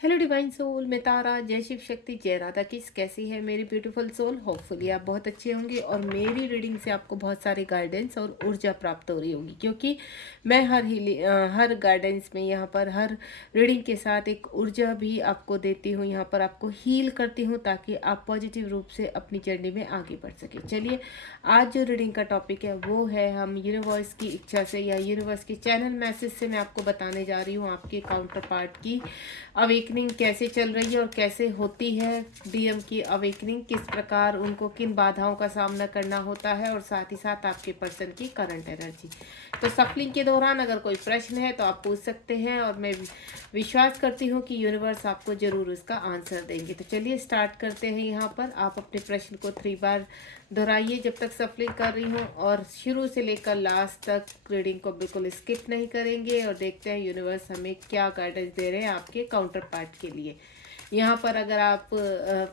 Hello divine soul, मैं तारा। जय शिव शक्ति, जय राधा किस। कैसी है मेरी ब्यूटीफुल सोल? होपफुली आप बहुत अच्छे होंगे और मेरी रीडिंग से आपको बहुत सारी गाइडेंस और ऊर्जा प्राप्त हो रही होगी, क्योंकि मैं हर गाइडेंस में यहाँ पर हर रीडिंग के साथ एक ऊर्जा भी आपको देती हूँ। यहाँ पर आपको हील करती हूँ ताकि आप पॉजिटिव रूप से अपनी जर्नी में आगे बढ़ सके। चलिए, आज जो रीडिंग का टॉपिक है वो है, हम यूनिवर्स की इच्छा से या यूनिवर्स के चैनल मैसेज से मैं आपको बताने जा रही हूँ आपके काउंटर पार्ट की अवेकनिंग कैसे चल रही है और कैसे होती है। डीएम की अवेकनिंग किस प्रकार, उनको किन बाधाओं का सामना करना होता है, और साथ ही साथ आपके पर्सन की करंट एनर्जी। तो सफलिंग के दौरान अगर कोई प्रश्न है तो आप पूछ सकते हैं और मैं विश्वास करती हूँ कि यूनिवर्स आपको जरूर उसका आंसर देंगे। तो चलिए स्टार्ट करते हैं। यहाँ पर आप अपने प्रश्न को 3 बार दोहराइए जब तक सफलिंग कर रही हूँ, और शुरू से लेकर लास्ट तक रीडिंग को बिल्कुल स्किप नहीं करेंगे, और देखते हैं यूनिवर्स हमें क्या गाइडेंस दे रहे हैं आपके काउंटर पार्ट के लिए। यहाँ पर अगर आप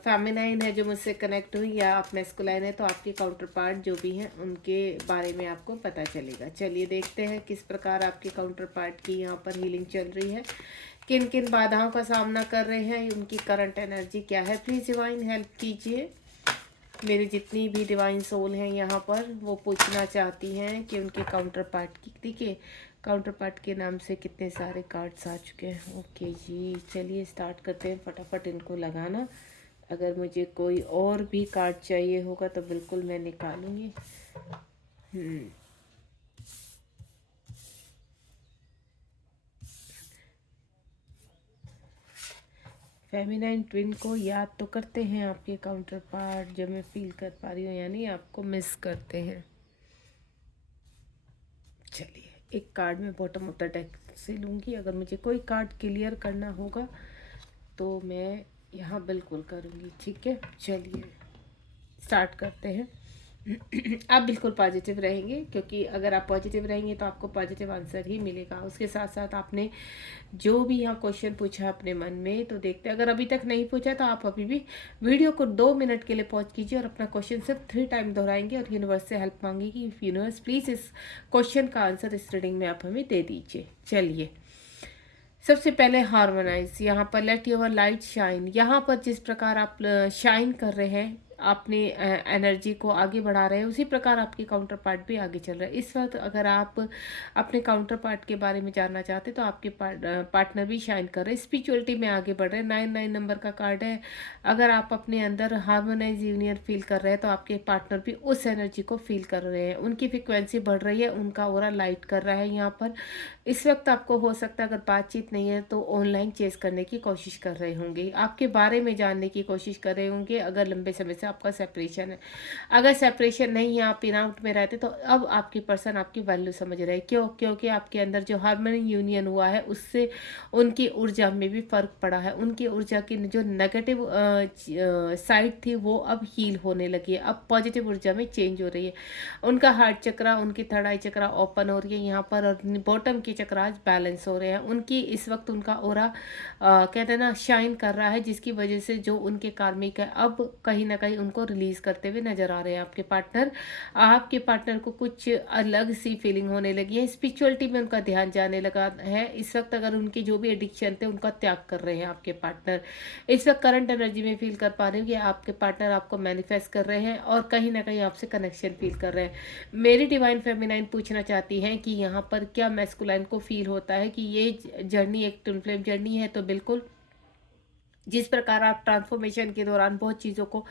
फेमिनाइन है जो मुझसे कनेक्ट हुई, या आप मैस्कुलाइन है, तो आपके काउंटर पार्ट जो भी हैं उनके बारे में आपको पता चलेगा। चलिए देखते हैं किस प्रकार आपके काउंटर पार्ट की यहाँ पर हीलिंग चल रही है, किन किन बाधाओं का सामना कर रहे हैं, उनकी करंट एनर्जी क्या है। प्लीज़ डिवाइन हेल्प कीजिए। मेरी जितनी भी डिवाइन सोल हैं यहाँ पर, वो पूछना चाहती हैं कि उनके काउंटर पार्ट की, देखिए काउंटर पार्ट के नाम से कितने सारे कार्ड्स आ चुके हैं। ओके जी, चलिए स्टार्ट करते हैं। फटाफट इनको लगाना। अगर मुझे कोई और भी कार्ड चाहिए होगा तो बिल्कुल मैं निकालूंगी। फेमिनाइन ट्विन को याद तो करते हैं आपके काउंटर पार्ट, जब मैं फील कर पा रही हूँ, यानी आपको मिस करते हैं। चलिए, एक कार्ड में बॉटम ऑफ द डेक से लूँगी। अगर मुझे कोई कार्ड क्लियर करना होगा तो मैं यहाँ बिल्कुल करूँगी। ठीक है, चलिए स्टार्ट करते हैं। आप बिल्कुल पॉजिटिव रहेंगे, क्योंकि अगर आप पॉजिटिव रहेंगे तो आपको पॉजिटिव आंसर ही मिलेगा। उसके साथ साथ आपने जो भी यहाँ क्वेश्चन पूछा अपने मन में, तो देखते हैं। अगर अभी तक नहीं पूछा तो आप अभी भी वीडियो को 2 मिनट के लिए पॉज कीजिए और अपना क्वेश्चन सिर्फ 3 टाइम दोहराएंगे और यूनिवर्स से हेल्प मांगेगी। यूनिवर्स प्लीज़ इस क्वेश्चन का आंसर इस रीडिंग में आप हमें दे दीजिए। चलिए, सबसे पहले हार्मोनाइज। यहाँ पर लेट योर लाइट शाइन। यहाँ पर जिस प्रकार आप शाइन कर रहे हैं, अपनी एनर्जी को आगे बढ़ा रहे हैं, उसी प्रकार आपके काउंटर पार्ट भी आगे चल रहा है। इस वक्त अगर आप अपने काउंटर पार्ट के बारे में जानना चाहते हैं तो आपके पार्टनर भी शाइन कर रहे हैं, स्पिरिचुअलिटी में आगे बढ़ रहे हैं। 9 नंबर का कार्ड है। अगर आप अपने अंदर हार्मोनाइज यूनियन फील कर रहे हैं तो आपके पार्टनर भी उस एनर्जी को फील कर रहे हैं। उनकी फ्रिक्वेंसी बढ़ रही है, उनका ऑरा लाइट कर रहा है। यहाँ पर इस वक्त आपको हो सकता है, अगर बातचीत नहीं है तो ऑनलाइन चेस करने की कोशिश कर रहे होंगे, आपके बारे में जानने की कोशिश कर रहे होंगे। अगर लंबे समय से आपका सेपरेशन है, अगर सेपरेशन नहीं है, आप इन आउट में रहते, तो अब आपके पर्सन आपकी वैल्यू समझ रहे हैं। क्यों? क्योंकि आपके अंदर जो हार्मनी यूनियन हुआ है उससे उनकी ऊर्जा में भी फर्क पड़ा है। उनकी ऊर्जा की जो नेगेटिव साइड थी वो अब हील होने लगी है, अब पॉजिटिव ऊर्जा में चेंज हो रही है। उनका हार्ट चक्रा, उनकी थर्ड आई चक्रा ओपन हो रही है यहाँ पर, और बॉटम के चक्र आज बैलेंस हो रहे हैं। उनकी इस वक्त उनका ओरा कहते हैं ना, शाइन कर रहा है, जिसकी वजह से जो उनके कार्मिक है अब कहीं ना कहीं उनको रिलीज करते हुए नजर आ रहे हैं। आपके पार्टनर को कुछ अलग सी फीलिंग होने लगी है, स्पिरिचुअलिटी में उनका ध्यान जाने लगा है इस वक्त। अगर उनके जो भी एडिक्शन थे उनका त्याग कर रहे हैं आपके पार्टनर। इस वक्त करंट एनर्जी में फील कर पा रहे हो कि आपके पार्टनर आपको मैनिफेस्ट कर रहे हैं और कहीं ना कहीं आपसे कनेक्शन फील कर रहे हैं। मेरी डिवाइन फेमिनाइन पूछना चाहती हैं कि यहाँ पर क्या मैस्कुलाइन को फील होता है कि ये जर्नी एक ट्विन फ्लेम जर्नी है? तो बिल्कुल, जिस प्रकार आप ट्रांसफॉर्मेशन के दौरान बहुत चीज़ों को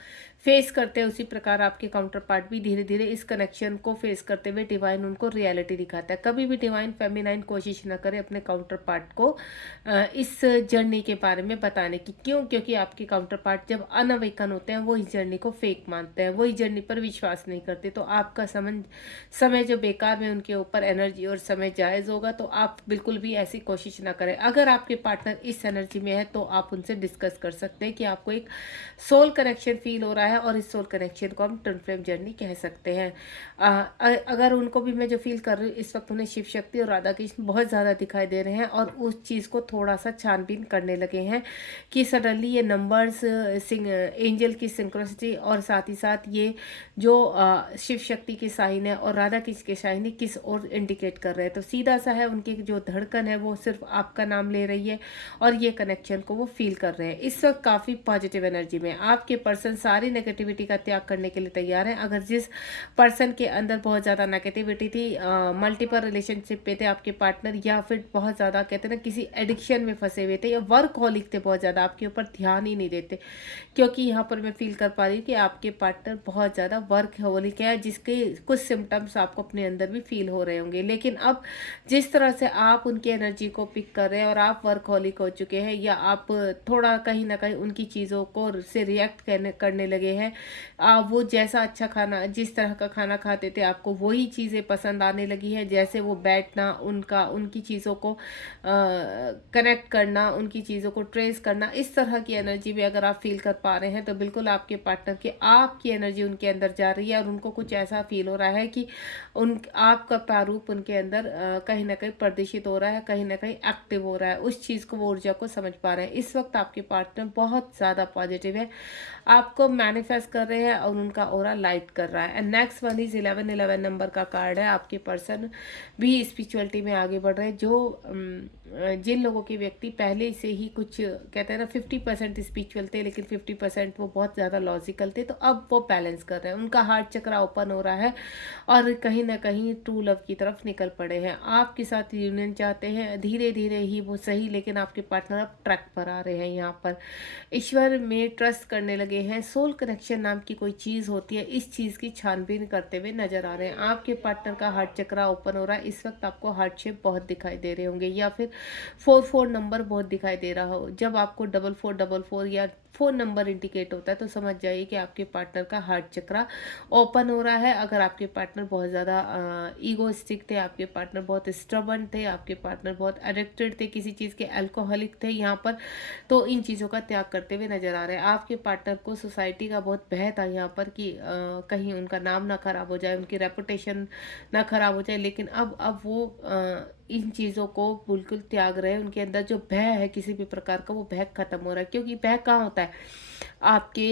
फेस करते हैं, उसी प्रकार आपके काउंटर पार्ट भी धीरे धीरे इस कनेक्शन को फेस करते हुए डिवाइन उनको रियलिटी दिखाता है। कभी भी डिवाइन फेमिनाइन कोशिश ना करे अपने काउंटर पार्ट को इस जर्नी के बारे में बताने की। क्यों? क्योंकि आपके काउंटर पार्ट जब अनअवेकन होते हैं वो इस जर्नी को फेक मानते हैं, वो इस जर्नी पर विश्वास नहीं करते। तो आपका समय जो बेकार में उनके ऊपर एनर्जी और समय जायज़ होगा, तो आप बिल्कुल भी ऐसी कोशिश ना करें। अगर आपके पार्टनर इस एनर्जी में है तो आप उनसे डिस्कस डिस्कस कर सकते हैं कि आपको एक सोल कनेक्शन फील हो रहा है, और इस सोल कनेक्शन को हम ट्विन फ्लेम जर्नी कह सकते हैं। अगर उनको भी मैं जो फील कर रही हूँ इस वक्त, उन्हें शिव शक्ति और राधा कृष्ण बहुत ज़्यादा दिखाई दे रहे हैं, और उस चीज़ को थोड़ा सा छानबीन करने लगे हैं कि सडनली ये नंबर्स, एंजल की सिंक्रोसिटी, और साथ ही साथ ये जो शिव शक्ति की साइन है और राधा कृष्ण के साइन है, किस और इंडिकेट कर रहे हैं। तो सीधा सा है, उनकी जो धड़कन है वो सिर्फ आपका नाम ले रही है, और ये कनेक्शन को वो फील कर रहे हैं। इस वक्त काफ़ी पॉजिटिव एनर्जी में आपके पर्सन सारी नेगेटिविटी का त्याग करने के लिए तैयार है। अगर जिस पर्सन के अंदर बहुत ज़्यादा नेगेटिविटी थी, मल्टीपल रिलेशनशिप पे थे आपके पार्टनर, या फिर बहुत ज़्यादा कहते हैं ना किसी एडिक्शन में फंसे हुए थे, या वर्कहॉलिक थे, बहुत ज़्यादा आपके ऊपर ध्यान ही नहीं देते, क्योंकि यहाँ पर मैं फील कर पा रही हूँ कि आपके पार्टनर बहुत ज़्यादा वर्कहॉलिक है, जिसके कुछ सिम्टम्स आपको अपने अंदर भी फील हो रहे होंगे। लेकिन अब जिस तरह से आप उनकी एनर्जी को पिक कर रहे हैं और आप वर्कहॉलिक हो चुके हैं, या आप थोड़ा कहीं ना कहीं उनकी चीज़ों को से रिएक्ट करने लगे हैं, वो जैसा अच्छा खाना, जिस तरह का खाना खाते थे आपको वही चीज़ें पसंद आने लगी है, जैसे वो बैठना, उनकी चीज़ों को कनेक्ट करना, उनकी चीज़ों को ट्रेस करना, इस तरह की एनर्जी भी अगर आप फील कर पा रहे हैं तो बिल्कुल आपके पार्टनर की आपकी एनर्जी उनके अंदर जा रही है, और उनको कुछ ऐसा फील हो रहा है कि आपका प्रारूप उनके अंदर कहीं ना कहीं प्रदर्शित हो रहा है, कहीं ना कहीं एक्टिव हो रहा है। उस चीज़ को, वो ऊर्जा को समझ पा रहे हैं। इस वक्त आपके पार्टनर बहुत ज़्यादा पॉजिटिव है, आपको मैनिफेस्ट कर रहे हैं, और उनका ऑरा लाइट कर रहा है। And next one is 1111 number का कार्ड है। आपके पर्सन भी स्पिरिचुअलिटी में आगे बढ़ रहे हैं, जो जिन लोगों के व्यक्ति पहले से ही कुछ कहते हैं ना 50% स्पिरिचुअल थे, लेकिन 50% वो बहुत ज़्यादा लॉजिकल थे, तो अब वो बैलेंस कर रहे हैं, उनका हार्ट चक्रा ओपन हो रहा है, और कहीं ना कहीं ट्रू लव की तरफ निकल पड़े हैं। आपके साथ यूनियन चाहते हैं, धीरे धीरे ही वो सही, लेकिन आपके पार्टनर अब ट्रैक पर आ रहे हैं। यहाँ पर ईश्वर में ट्रस्ट करने लगे हैं। सोल कनेक्शन नाम की कोई चीज़ होती है, इस चीज़ की छानबीन करते हुए नजर आ रहे हैं। आपके पार्टनर का हार्ट चक्रा ओपन हो रहा है। इस वक्त आपको हार्ट शेप बहुत दिखाई दे रहे होंगे, या फिर 44 नंबर बहुत दिखाई दे रहा हो। जब आपको 4444 या 4 नंबर इंडिकेट होता है तो समझ जाइए कि आपके पार्टनर का हार्ट चक्रा ओपन हो रहा है। अगर आपके पार्टनर बहुत ज़्यादा ईगोइस्टिक थे, आपके पार्टनर बहुत स्टबर्न थे, आपके पार्टनर बहुत एडिक्टेड थे किसी चीज़ के, अल्कोहलिक थे यहाँ पर, तो इन चीज़ों का त्याग करते हुए नजर आ रहे हैं। आपके पार्टनर को सोसाइटी का बहुत भय था यहाँ पर कि कहीं उनका नाम ना खराब हो जाए, उनकी रेपुटेशन ना खराब हो जाए, लेकिन अब वो इन चीज़ों को बिल्कुल त्याग रहे हैं। उनके अंदर जो भय है किसी भी प्रकार का, वो भय खत्म हो रहा है, क्योंकि भय कहाँ होता है, आपके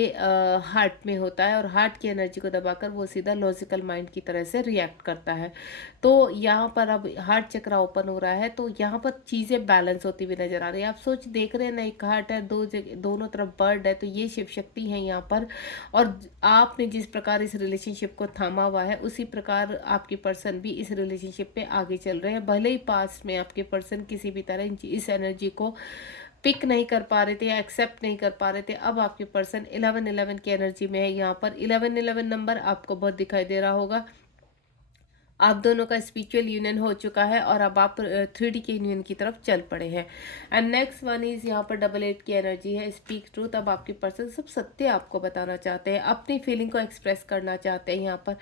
हार्ट में होता है, और हार्ट की एनर्जी को दबाकर वो सीधा लॉजिकल माइंड की तरह से रिएक्ट करता है। तो यहाँ पर अब हार्ट चक्रा ओपन हो रहा है, तो यहाँ पर चीज़ें बैलेंस होती हुई नजर आ रही है। आप सोच देख रहे हैं ना, एक हार्ट है, दोनों तरफ बर्ड है, तो ये शिव शक्ति है यहाँ पर, और आपने जिस प्रकार इस रिलेशनशिप को थामा हुआ है, उसी प्रकार आपके पर्सन भी इस रिलेशनशिप पे आगे चल रहे हैं। भले ही पास में आपके पर्सन किसी भी तरह इस एनर्जी को पिक नहीं कर पा रहे थे या एक्सेप्ट नहीं कर पा रहे थे, अब आपके पर्सन 1111 की एनर्जी में है। यहाँ पर 1111 नंबर आपको बहुत दिखाई दे रहा होगा। आप दोनों का स्पिरिचुअल यूनियन हो चुका है, और अब आप 3D के यूनियन की तरफ चल पड़े हैं। एंड नेक्स्ट वन इज यहाँ पर 88 की एनर्जी है, स्पीक ट्रूथ। अब आपके पर्सन सब सत्य आपको बताना चाहते हैं, अपनी फीलिंग को एक्सप्रेस करना चाहते हैं। यहाँ पर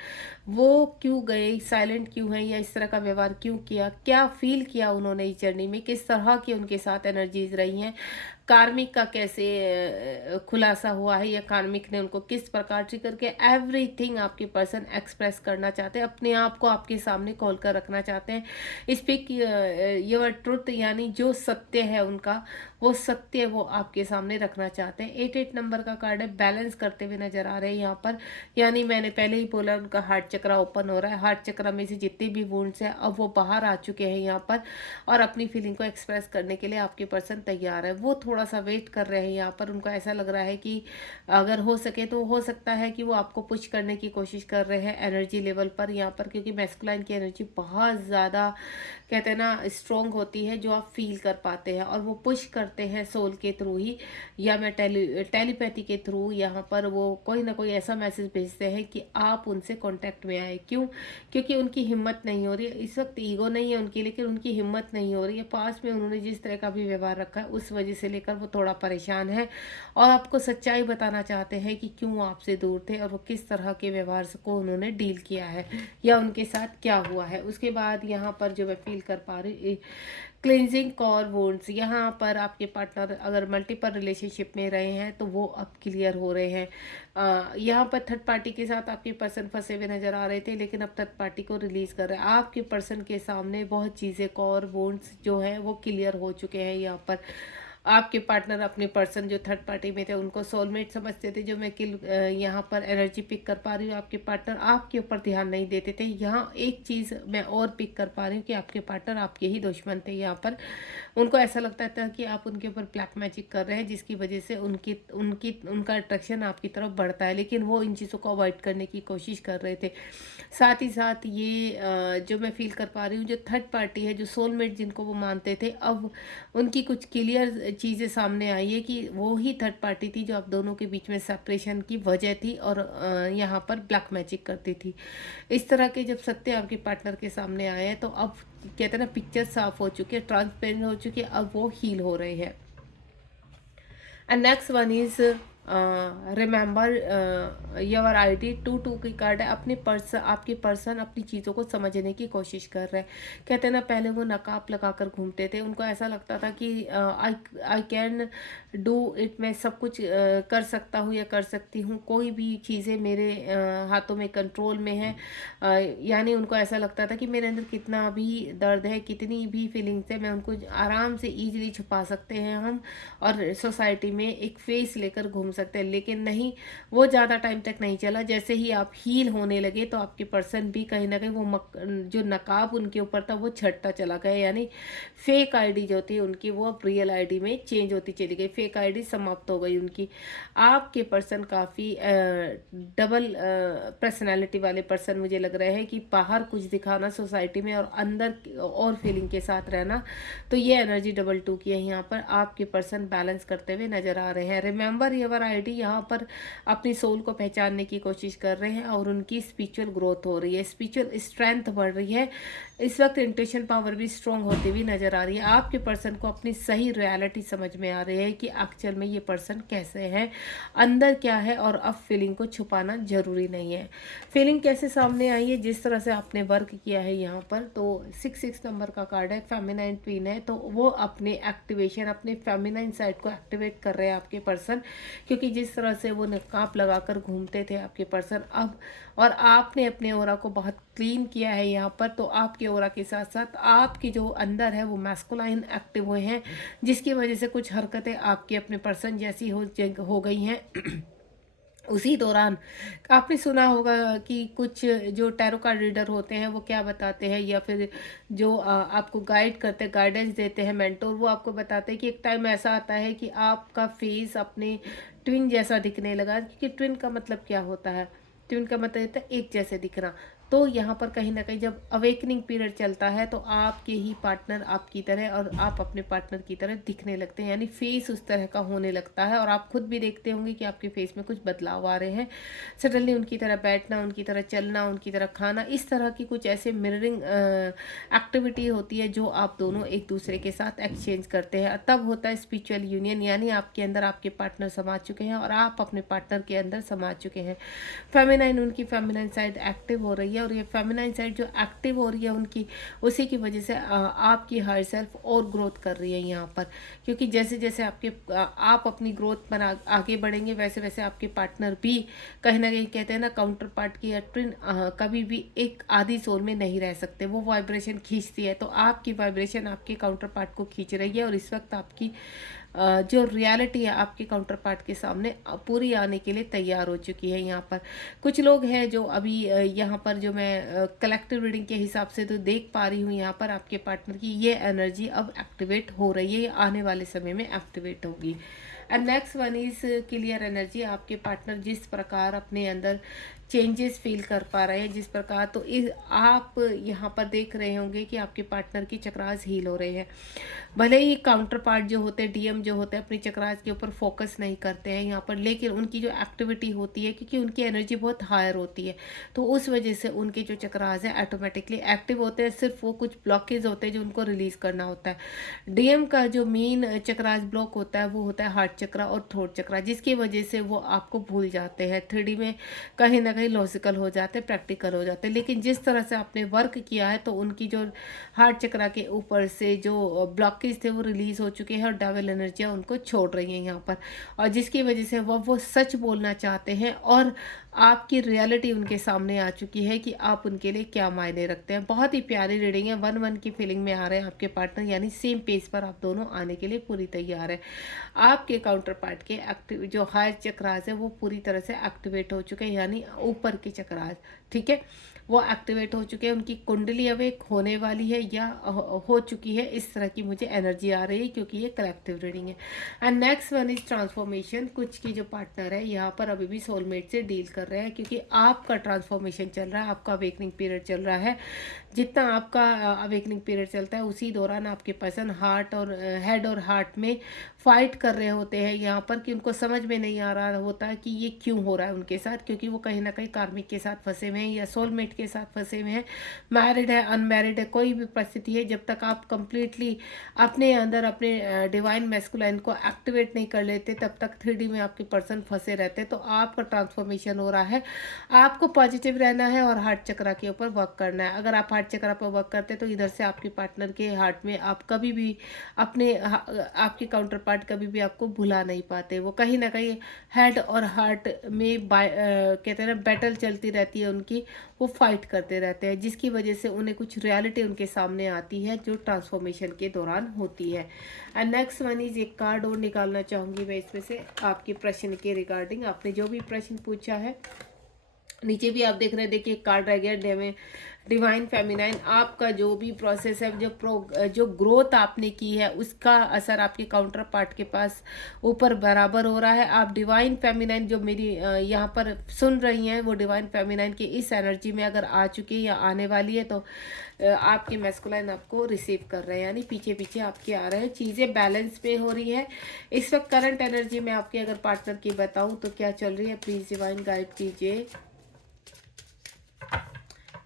वो क्यों गए, साइलेंट क्यों है, या इस तरह का व्यवहार क्यों किया, क्या फील किया उन्होंने इस जर्नी में, किस तरह की उनके साथ एनर्जीज रही हैं, कार्मिक का कैसे खुलासा हुआ है, या कार्मिक ने उनको किस प्रकार से करके, एवरीथिंग आपके पर्सन एक्सप्रेस करना चाहते हैं, अपने आप को आपके सामने खोल कर रखना चाहते हैं। स्पीक योर ट्रुथ, यानी जो सत्य है उनका, वो सत्य वो आपके सामने रखना चाहते हैं। 88 नंबर का कार्ड है, बैलेंस करते हुए नजर आ रहे हैं यहाँ पर, यानी मैंने पहले ही बोला उनका हार्ट चक्रा ओपन हो रहा है। हार्ट चक्रा में से जितने भी वुंड्स हैं अब वो बाहर आ चुके हैं यहाँ पर, और अपनी फीलिंग को एक्सप्रेस करने के लिए आपके पर्सन तैयार है। वो थोड़ा सा वेट कर रहे हैं यहाँ पर, उनको ऐसा लग रहा है कि अगर हो सके तो हो सकता है कि वो आपको पुश करने की कोशिश कर रहे हैं एनर्जी लेवल पर यहाँ पर, क्योंकि मैस्कुलाइन की एनर्जी बहुत ज़्यादा कहते हैं ना स्ट्रॉन्ग होती है, जो आप फील कर पाते हैं, और वो पुश करते हैं सोल के थ्रू ही, या मैं टेलीपैथी के थ्रू यहाँ पर वो कोई ना कोई ऐसा मैसेज भेजते हैं कि आप उनसे कांटेक्ट में आए। क्यों? क्योंकि उनकी हिम्मत नहीं हो रही है इस वक्त, ईगो नहीं है उनकी, लेकिन उनकी हिम्मत नहीं हो रही है। पास में उन्होंने जिस तरह का भी व्यवहार रखा है उस वजह से लेकर वो थोड़ा परेशान है, और आपको सच्चाई बताना चाहते हैं कि क्यों आपसे दूर थे, और वो किस तरह के व्यवहार को उन्होंने डील किया है या उनके साथ साथ क्या हुआ है। उसके बाद यहाँ पर जो मैं फील कर पा रही, क्लिनजिंग कॉर वुंड्स, यहाँ पर आपके पार्टनर अगर मल्टीपल रिलेशनशिप में रहे हैं तो वो अब क्लियर हो रहे हैं। यहाँ पर थर्ड पार्टी के साथ आपके पर्सन फंसे हुए नजर आ रहे थे, लेकिन अब थर्ड पार्टी को रिलीज कर रहे हैं। आपके पर्सन के सामने बहुत चीज़ें, कॉर वुंड्स जो है वो क्लियर हो चुके हैं। यहाँ पर आपके पार्टनर अपने पर्सन जो थर्ड पार्टी में थे उनको सोलमेट समझते थे, जो मैं यहाँ पर एनर्जी पिक कर पा रही हूँ। आपके पार्टनर आपके ऊपर ध्यान नहीं देते थे। यहाँ एक चीज़ मैं और पिक कर पा रही हूँ कि आपके पार्टनर आपके ही दुश्मन थे। यहाँ पर उनको ऐसा लगता था कि आप उनके ऊपर ब्लैक मैजिक कर रहे हैं, जिसकी वजह से उनका अट्रैक्शन आपकी तरफ बढ़ता है, लेकिन वो इन चीज़ों को अवॉइड करने की कोशिश कर रहे थे। साथ ही साथ ये जो मैं फील कर पा रही हूँ, जो थर्ड पार्टी है, जो सोलमेट जिनको वो मानते थे, अब उनकी कुछ क्लियर चीज़ें सामने आई है कि वो ही थर्ड पार्टी थी जो आप दोनों के बीच में सेपरेशन की वजह थी और यहाँ पर ब्लैक मैजिक करती थी। इस तरह के जब सत्य आपके पार्टनर के सामने आए हैं तो अब कहते हैं ना, पिक्चर साफ हो चुकी है, ट्रांसपेरेंट हो चुकी है, अब वो हील हो रहे हैं। And next one is remember your ID. 2 की कार्ड है। आपके पर्सन अपनी चीज़ों को समझने की कोशिश कर रहे हैं। कहते हैं ना, पहले वो नकाब लगाकर घूमते थे, उनको ऐसा लगता था कि आई कैन डू इट, मैं सब कुछ कर सकता हूँ या कर सकती हूँ, कोई भी चीज़ें मेरे हाथों में, कंट्रोल में है। यानी उनको ऐसा लगता था कि मेरे अंदर कितना भी दर्द है, कितनी भी फीलिंग्स है, मैं उनको आराम से ईजिली छुपा सकते हैं हम, और सोसाइटी में एक फेस लेकर घूम सकते हैं। लेकिन नहीं, वो ज़्यादा टाइम तक नहीं चला। जैसे ही आप हील होने लगे तो आपके पर्सन भी कहीं ना कहीं वो जो नकाब उनके ऊपर था वो छटता चला गया। यानी फेक आईडी जो थी उनकी, वो अब रियल आईडी में चेंज होती चली गई। फेक आईडी समाप्त हो गई उनकी। आपके पर्सन काफ़ी डबल पर्सनैलिटी वाले पर्सन मुझे लग रहे हैं, कि बाहर कुछ दिखाना सोसाइटी में और अंदर और फीलिंग के साथ रहना। तो ये एनर्जी डबल 2 की है। यहाँ पर आपके पर्सन बैलेंस करते हुए नजर आ रहे हैं। रिमेंबर योर आईडी, यहाँ पर अपनी सोल को पहचानने की कोशिश कर रहे हैं और उनकी स्पिरिचुअल ग्रोथ हो रही है, स्पिरिचुअल स्ट्रेंथ बढ़ रही है। इस वक्त इंट्यूशन पावर भी स्ट्रॉन्ग होती हुई नजर आ रही है। आपके पर्सन को अपनी सही रियलिटी समझ में आ रही है कि एक्चुअल में ये पर्सन कैसे है, अंदर क्या है, और अब फीलिंग को छुपाना जरूरी नहीं है। फीलिंग कैसे सामने आई है, जिस तरह से आपने वर्क किया है यहाँ पर, तो 6 नंबर का कार्ड है, फेमिनाइन ट्विन है, तो वो अपने एक्टिवेशन, अपने फेमिनाइन साइड को एक्टिवेट कर रहे हैं आपके पर्सन। क्योंकि जिस तरह से वो नकाब लगाकर घूमते थे आपके पर्सन, अब और आपने अपने ओरा को बहुत क्लीन किया है यहाँ पर, तो आपके ओरा के साथ साथ आपके जो अंदर है वो मैस्कुलाइन एक्टिव हुए हैं, जिसकी वजह से कुछ हरकतें आपके अपने पर्सन जैसी हो गई हैं। उसी दौरान आपने सुना होगा कि कुछ जो टैरो कार्ड रीडर होते हैं वो क्या बताते हैं, या फिर जो आपको गाइड करते हैं, गाइडेंस देते हैं मेंटोर, वो आपको बताते हैं कि एक टाइम ऐसा आता है कि आपका फेस अपने ट्विन जैसा दिखने लगा। क्योंकि ट्विन का मतलब क्या होता है, ट्विन का मतलब होता है एक जैसे दिखना। तो यहाँ पर कहीं ना कहीं जब अवेकनिंग पीरियड चलता है तो आपके ही पार्टनर आपकी तरह और आप अपने पार्टनर की तरह दिखने लगते हैं, यानी फेस उस तरह का होने लगता है। और आप खुद भी देखते होंगे कि आपके फेस में कुछ बदलाव आ रहे हैं। सडनली उनकी तरह बैठना, उनकी तरह चलना, उनकी तरह खाना, इस तरह की कुछ ऐसे मिररिंग एक्टिविटी होती है जो आप दोनों एक दूसरे के साथ एक्सचेंज करते हैं। तब होता है स्पिरिचुअल यूनियन, यानी आपके अंदर आपके पार्टनर समा चुके हैं और आप अपने पार्टनर के अंदर समा चुके हैं। फेमिनाइन, उनकी फेमिनाइन साइड एक्टिव हो रही है, और ये फेमिनाइन साइड जो एक्टिव हो रही है उनकी, उसी की वजह से आपकी हायर सेल्फ और ग्रोथ कर रही है यहाँ पर। क्योंकि जैसे जैसे आप अपनी ग्रोथ पर आगे बढ़ेंगे, वैसे वैसे आपके पार्टनर भी कहीं ना कहीं, कहते हैं ना, काउंटर पार्ट की या ट्विन कभी भी एक आधी सोल में नहीं रह सकते, वो वाइब्रेशन खींचती है। तो आपकी वाइब्रेशन आपके काउंटर पार्ट को खींच रही है, और इस वक्त आपकी जो रियलिटी है आपके काउंटर पार्ट के सामने पूरी आने के लिए तैयार हो चुकी है। यहाँ पर कुछ लोग हैं जो अभी यहाँ पर जो मैं कलेक्टिव रीडिंग के हिसाब से तो देख पा रही हूँ, यहाँ पर आपके पार्टनर की ये एनर्जी अब एक्टिवेट हो रही है, ये आने वाले समय में एक्टिवेट होगी। And next one is clear energy. आपके पार्टनर जिस प्रकार अपने अंदर चेंजेस फील कर पा रहे हैं, जिस प्रकार, तो आप यहाँ पर देख रहे होंगे कि आपके पार्टनर की चक्रास हील हो रहे हैं। भले ही काउंटर पार्ट जो होते हैं, डीएम डीएम जो होते हैं अपने चक्रास के ऊपर फोकस नहीं करते हैं यहाँ पर, लेकिन उनकी जो एक्टिविटी होती है क्योंकि उनकी एनर्जी बहुत हायर होती है, तो उस वजह से उनके जो चक्रास हैं ऑटोमेटिकली एक्टिव होते हैं। सिर्फ वो कुछ ब्लॉकेज होते हैं जो उनको रिलीज करना होता है। डीएम का जो मेन चक्रास ब्लॉक होता है वो होता है हार्ट चक्रा और थ्रोट चक्रा, जिसकी वजह से वो आपको भूल जाते हैं, 3D में कहीं ना कहीं लॉजिकल हो जाते हैं, प्रैक्टिकल हो जाते हैं। लेकिन जिस तरह से आपने वर्क किया है तो उनकी जो हार्ट चक्रा के ऊपर से जो ब्लॉकेज थे वो रिलीज हो चुके हैं और डेविल एनर्जियाँ उनको छोड़ रही हैं यहाँ पर, और जिसकी वजह से वो सच बोलना चाहते हैं और आपकी रियलिटी उनके सामने आ चुकी है कि आप उनके लिए क्या मायने रखते हैं। बहुत ही प्यारी रीडिंग है, 1-1 की फीलिंग में आ रहे हैं आपके पार्टनर, यानी सेम पेज पर आप दोनों आने के लिए पूरी तैयार है। आपके काउंटर पार्ट के एक्टिव जो हायर चक्रास है वो पूरी तरह से एक्टिवेट हो चुके हैं, यानी ऊपर के चक्रास, ठीक है, वो एक्टिवेट हो चुके हैं। उनकी कुंडली अवेक होने वाली है या हो चुकी है, इस तरह की मुझे एनर्जी आ रही है क्योंकि ये कलेक्टिव रीडिंग है। And next one is transformation. कुछ की जो पार्टनर है यहाँ पर अभी भी सोलमेट से डील कर रहे हैं क्योंकि आपका ट्रांसफॉर्मेशन चल रहा है, आपका अवेकनिंग पीरियड चल रहा है। जितना आपका अवेकनिंग पीरियड चलता है उसी दौरान आपके पर्सन हार्ट और हेड और हार्ट में फाइट कर रहे होते हैं यहाँ पर, कि उनको समझ में नहीं आ रहा होता है कि ये क्यों हो रहा है उनके साथ, क्योंकि वो कहीं ना कहीं कार्मिक के साथ फंसे हुए हैं या सोलमेट के साथ फंसे हुए हैं। मैरिड है, अनमैरिड है, कोई भी परिस्थिति है, जब तक आप कंप्लीटली अपने अंदर अपने डिवाइन मैस्कुलाइन को एक्टिवेट नहीं कर लेते तब तक 3D में आपके पर्सन फंसे रहते हैं। तो आपका ट्रांसफॉर्मेशन हो रहा है, आपको पॉजिटिव रहना है और हार्ट चक्रा के ऊपर वर्क करना है। अगर आप हार्ट चक्रा पर वर्क करते हैं तो इधर से आपके पार्टनर के हार्ट में आप कभी भी अपने आपके काउंटर पार्ट कभी भी आपको भुला नहीं पाते। वो कहीं ना कहीं हेड और हार्ट में कहते हैं ना बैटल चलती रहती है उनकी, वो फाइट करते रहते हैं, जिसकी वजह से उन्हें कुछ रियलिटी उनके सामने आती है जो ट्रांसफॉर्मेशन के दौरान होती है। एंड नेक्स्ट वन इज एक कार्ड और निकालना चाहूँगी मैं इसमें से आपके प्रश्न के रिगार्डिंग। आपने जो भी प्रश्न पूछा है नीचे भी आप देख रहे हैं, देखिए कार्ड रह गया डिवाइन फेमिनाइन। आपका जो भी प्रोसेस है, जो ग्रोथ आपने की है उसका असर आपके काउंटर पार्ट के पास ऊपर बराबर हो रहा है। आप डिवाइन फेमिनाइन जो मेरी यहाँ पर सुन रही हैं वो डिवाइन फेमिनाइन की इस एनर्जी में अगर आ चुकी है या आने वाली है तो आपके मैस्कुलाइन आपको रिसीव कर रहे हैं, यानी पीछे पीछे आपके आ रहे हैं। चीज़ें बैलेंस में हो रही है इस वक्त। करंट एनर्जी में आपके अगर पार्टनर की बताऊँ तो क्या चल रही है, प्लीज़ डिवाइन गाइड कीजिए।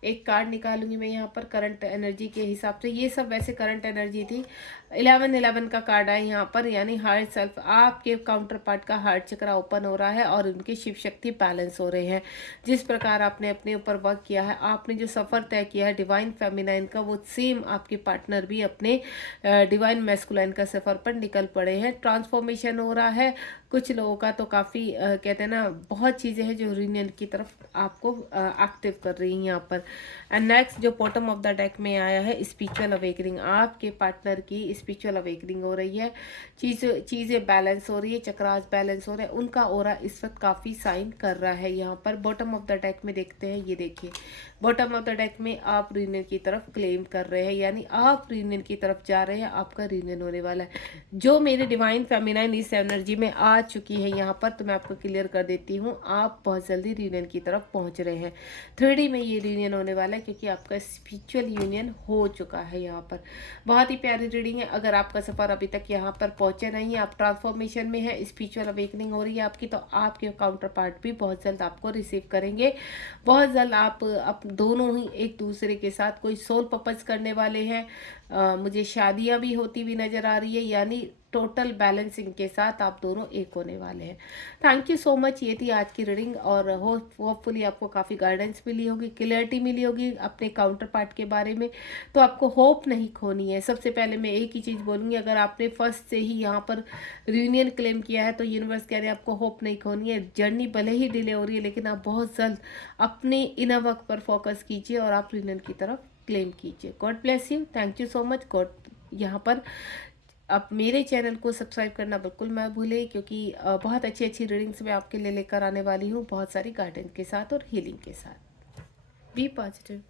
एक कार्ड निकालूंगी मैं यहाँ पर करंट एनर्जी के हिसाब से। ये सब वैसे करंट एनर्जी थी। 11-11 का कार्ड है यहाँ पर, यानी हार्ट सेल्फ। आपके काउंटर पार्ट का हार्ट चक्रा ओपन हो रहा है और उनकी शिव शक्ति बैलेंस हो रहे हैं। जिस प्रकार आपने अपने ऊपर वर्क किया है, आपने जो सफ़र तय किया है डिवाइन फेमिनाइन का, वो सेम आपके पार्टनर भी अपने डिवाइन मैस्कुलाइन का सफ़र पर निकल पड़े हैं। ट्रांसफॉर्मेशन हो रहा है। कुछ लोगों का तो काफ़ी कहते हैं ना बहुत चीज़ें हैं जो यूनियन की तरफ आपको एक्टिव कर रही हैं यहाँ पर। एंड नेक्स्ट जो बॉटम ऑफ द डेक में आया है स्पिरिचुअल अवेकनिंग। आपके पार्टनर की स्पिरिचुअल अवेकनिंग हो रही है, चीज़ें बैलेंस हो रही है, चक्रास बैलेंस हो रहे हैं, उनका ऑरा इस वक्त काफ़ी साइन कर रहा है यहाँ पर। बॉटम ऑफ द डेक में देखते हैं, ये देखिए बॉटम ऑफ द डेक में आप रीयूनियन की तरफ क्लेम कर रहे हैं, यानी आप रीयूनियन की तरफ जा रहे हैं, आपका रीयूनियन होने वाला है। जो मेरे डिवाइन फेमिनाइन इस एनर्जी में आ चुकी है यहाँ पर, तो मैं आपको क्लियर कर देती हूँ, आप बहुत जल्दी रीयूनियन की तरफ पहुँच रहे हैं। 3D में ये रीयूनियन होने वाला है क्योंकि आपका स्पिरिचुअल यूनियन हो चुका है यहाँ पर। बहुत ही प्यारी रीडिंग है। अगर आपका सफ़र अभी तक यहाँ पर पहुँचे नहीं है, आप ट्रांसफॉर्मेशन में है, स्पिरिचुअल अवेकनिंग हो रही है आपकी, तो आपके काउंटर पार्ट भी बहुत जल्द आपको रिसीव करेंगे। बहुत जल्द आप दोनों ही एक दूसरे के साथ कोई सोल पर्पस करने वाले हैं। मुझे शादियाँ भी होती हुई नज़र आ रही है, यानी टोटल बैलेंसिंग के साथ आप दोनों एक होने वाले हैं। Thank you so much. ये थी आज की रीडिंग और होपफुली आपको काफ़ी गाइडेंस मिली होगी, क्लियरिटी मिली होगी अपने काउंटर पार्ट के बारे में। तो आपको होप नहीं खोनी है। सबसे पहले मैं एक ही चीज़ बोलूँगी, अगर आपने फर्स्ट से ही यहाँ पर रीयूनियन क्लेम किया है तो यूनिवर्स कह रहे हैं आपको होप नहीं खोनी है। जर्नी भले ही डिले हो रही है लेकिन आप बहुत जल्द अपने इनर वर्क पर फोकस कीजिए और आप रीयूनियन की तरफ क्लेम कीजिए। God bless you. Thank you so much. God यहाँ पर आप मेरे चैनल को सब्सक्राइब करना बिल्कुल मत भूलें क्योंकि बहुत अच्छी अच्छी रीडिंग्स मैं आपके लिए लेकर आने वाली हूँ, बहुत सारी गाइडेंस के साथ और हीलिंग के साथ। Be positive.